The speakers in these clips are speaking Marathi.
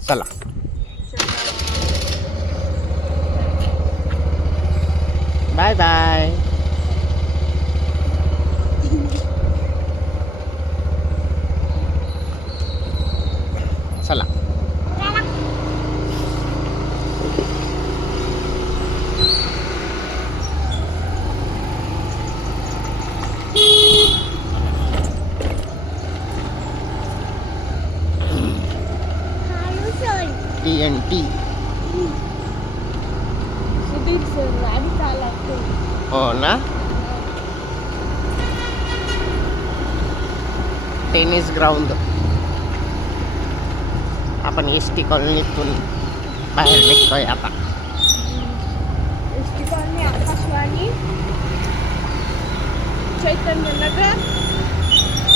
चला. Bye bye. चला. टेनिस ग्राउंड आपण एस टी कॉलनीतून बाहेर निघतोय आता S T colony Akashvani Chaitanya Nagar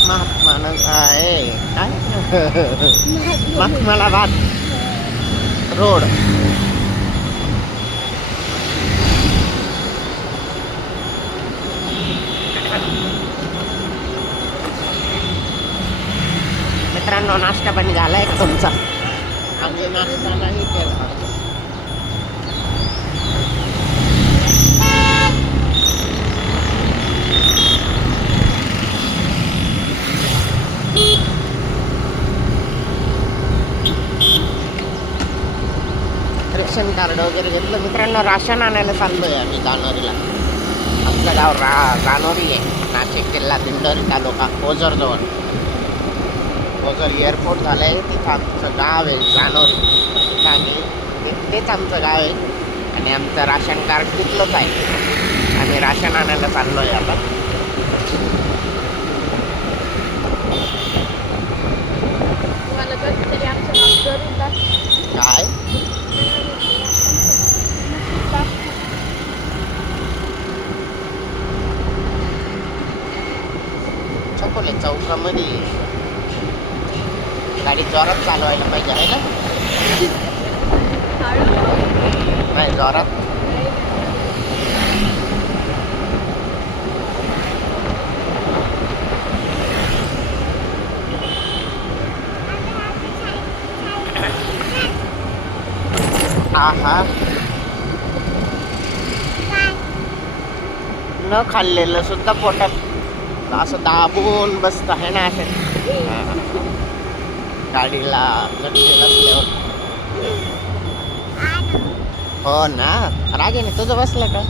Mahatma Nagar आहे काय महात्मा मखमलाबाद रोड पण झालाय का तुमचा? रेशन कार्ड वगैरे घेतलं. मित्रांनो राशन आणायला चाललोय आम्ही दानोरीला आमचं गाव रा दानोरी आहे. नाशिक जिल्हा दिंडोरी तालुका ओझरजवळ. ओझर एअरपोर्ट झालं आहे तिथं आमचं गाव आहे तिथं आम्ही ते- तेच आमचं गाव आहे. आणि आमचं राशन कार्ड तिथलंच आहे. आम्ही राशन आणायला चाललो आहे आता काय? चकोले चौकामध्ये. गाडी जोरात चालवायला पाहिजे आहे ना? नाही जोरात. आहा. न खाल्लेलं सुद्धा पोटात. असं दाबून बसत आहे ना असं. गाडीला गट्टी हो ना? रागेने तुझं बसलं का?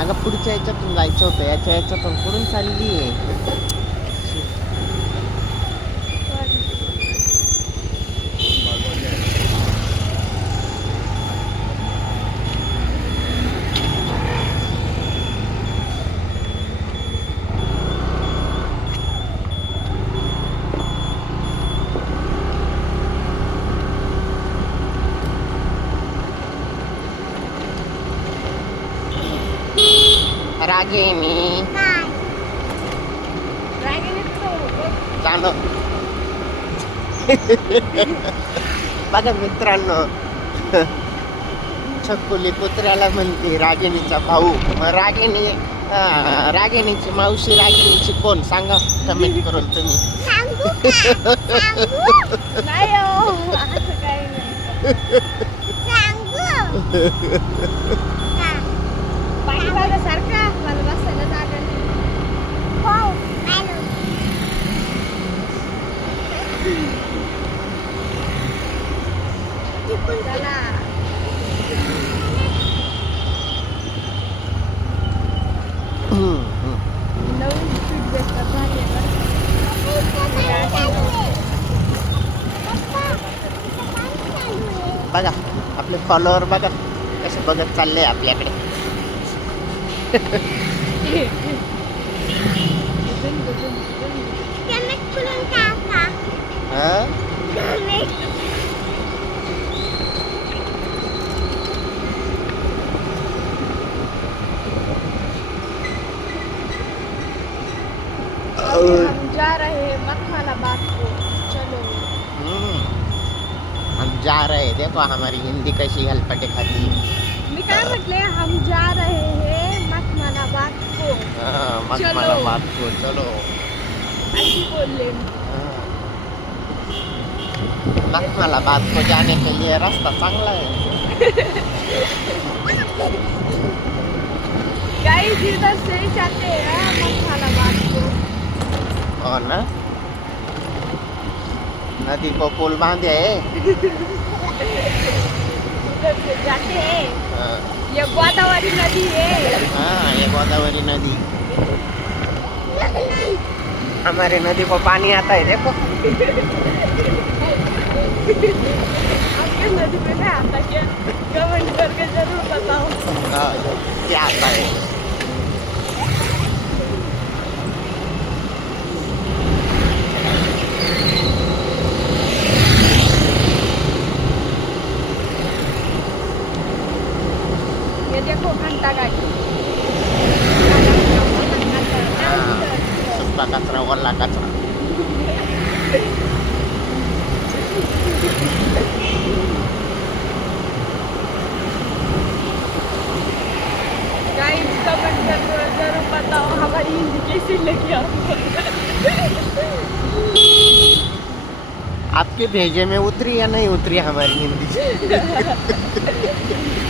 अगं पुढच्या याच्यातून जायचं होतं. याच्या याच्यातून पुढून चालली आहे रागेनी रागेने तुझं होतं. जाणं बघा मित्रांनो. छकुली पुत्र्याला म्हणते रागिणीचा भाऊ. मग रागिणी रागिणीची मावशी रागिणीची कोण? सांगा कमेंट करून तुम्ही. नाही हो असं काही नाही पाठीमागं सारखा मला बसायला जागा नाही चला हम्म, हम्म. नवीन स्पीड ब्रेकर झाले बरं. बघा आपले फॉलोअर बघा कसे बघत चालले आपल्याकडे. हं? हैं देखो हमारी हिंदी कैसी हलपटे खाती? है मी काय म्हटले हम जा रहे हैं मखमलाबाद को. हाँ, को चलो. अशी बोलले मखमलाबाद को जाने के लिए रास्ता चांगला है. गाइस इधर से ही जाते हैं मखमलाबाद को. हो ना? नदी को पुल बांधे है? जाते हैं। हाँ, ये गोदावरी नदी है। हाँ ये गोदावरी नदी। हमारे नदी को पानी आता है देखो। आपके नदी में आता क्या? कमेंट करके ज़रूर बताओ। हाँ, क्या आता है ये देखो घंटा गाड़ी सुका हमारी हिंदी कैसी लगी आपको आपके भेजे में उतरी या नहीं उतरी हमारी हिंदी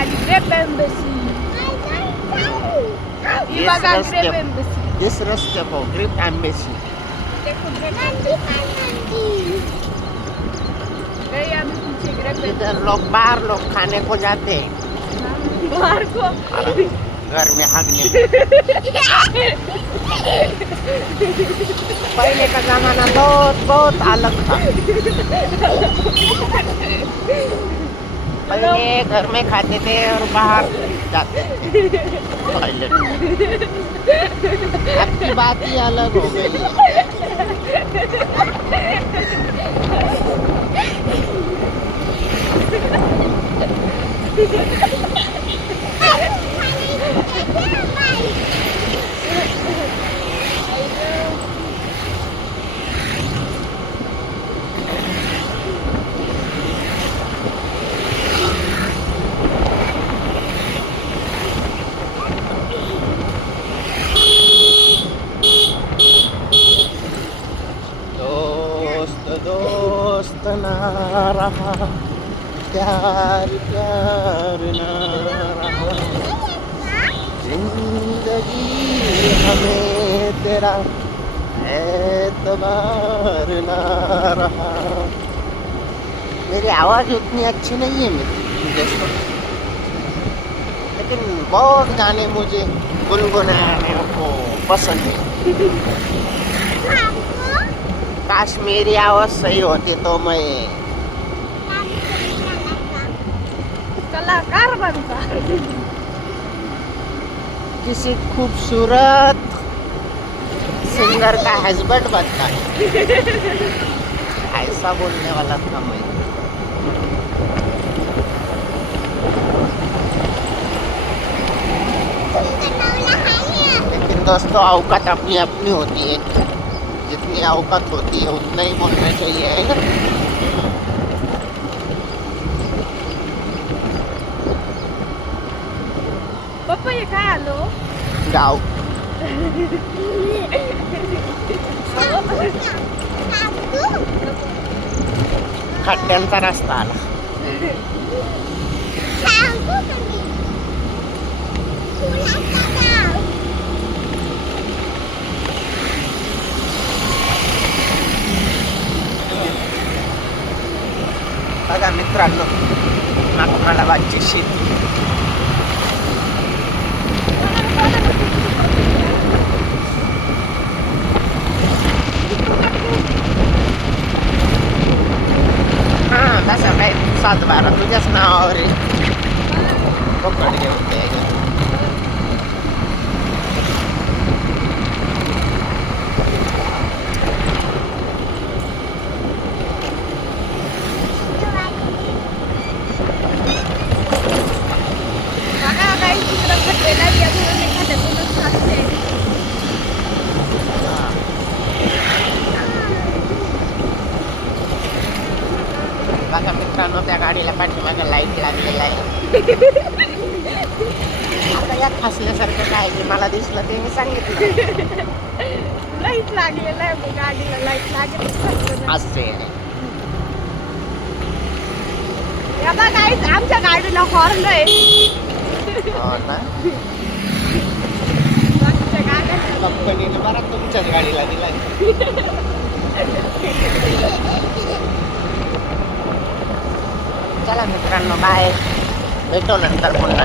इथं पुढे आली ग्रेप एम्बेसी ही Yes, बघा yes, ग्रेप yep. एम्बेसी दिस रस्ते को ग्रेप एम्बेसी देखो ग्रेप गई अभी पीछे ग्रेप इधर लोग बाहर लोग खाने को जाते हैं बाहर को घर में हगने पहले का जमाना बहुत बहुत अलग था पहले घर में खाते थे और बाहर जाते थे। टॉयलेट अब की बात ही अलग हो गई। है दोस्त दोस्त ना रहा ज़िंदगी हमें तेरा एतबार ना रहा। मेरी आवाज़ उतनी अच्छी नहीं है मेरी लेकिन बहुत गाने मुझे गुनगुनाने को पसंद है। काश मेरी आवाज़ सही होती तो मैं किसी खूबसूरत सिंगर का हस्बैंड बनता है। ऐसा बोलने वाला था मैं। लेकिन दोस्तों औकात अपनी अपनी होती है। जितनी औकात होती है, उतना ही बोलना चाहिए। पप्पा ये काय आलो? गाव. खड्ड्यांचा रस्ता आला. बघा मित्रांनो नागमालाबादची शेती. saat lebaran tugasnya hari गाडीला पाठीमागं लाइट लागलेला आहे. आता या फसल्यासारखं काय की मला दिसलं ते मी सांगितलं. लाइट लागलेला आहे मग गाडीला लाइट लागेल. असते बाबा काय आमच्या गाडीला हॉर्न आहे. हो ना? आमच्या कंपनीने बरा तुमच्याच गाडीला दिलाय. चला मित्रांनो बाय भेटू नंतर पुन्हा